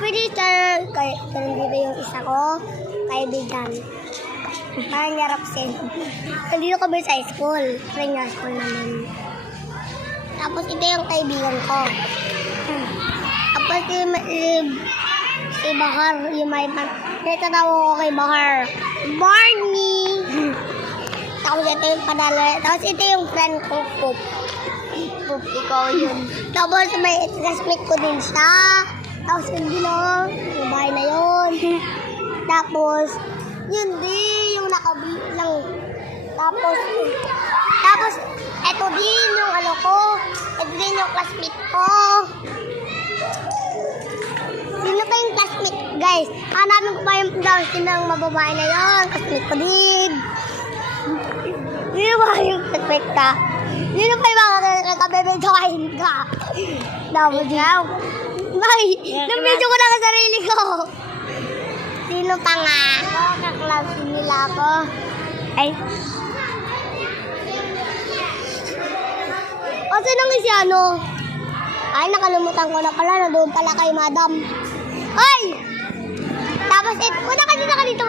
pwede dito yung isa ko, kaibigan. Parang niya Roxen. Nandito kami sa school. Parang niya school naman. Tapos ito yung kaibigan ko. Tapos si Bahar, yung may tatawa ko kay Bahar. Barney! Tapos ito yung padala. Tapos ito yung friend ko, Poop. Poop, ikaw yun. Tapos may classmate ko din siya. Tapos hindi lang, yung bahay na yun. Tapos, yun din, yung nakabilang. Tapos, eto din yung ano ko. Eto din yung classmate ko. Sino pa yung classmate, guys? Hanapin ko pa yung ng mababae na yun. Classmate ko din. Sino ba yung classmate ka? Sino pa yung mga nakabebentawain ka? Damo din. Ay, nabidyo ko na ka sarili ko. Sino pa nga? Kaklase nila ako. Ay. O, saan ang si ano? Ay, nakalimutan ko na pala. Nandoon pala kay madam. Ay! Tapos, una ka dito.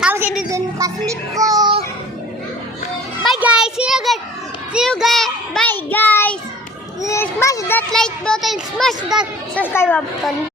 Tapos, ito dun yung classmate ko. Bye, guys. See you guys. Bye, guys. Smash that like button. Smash that subscribe button.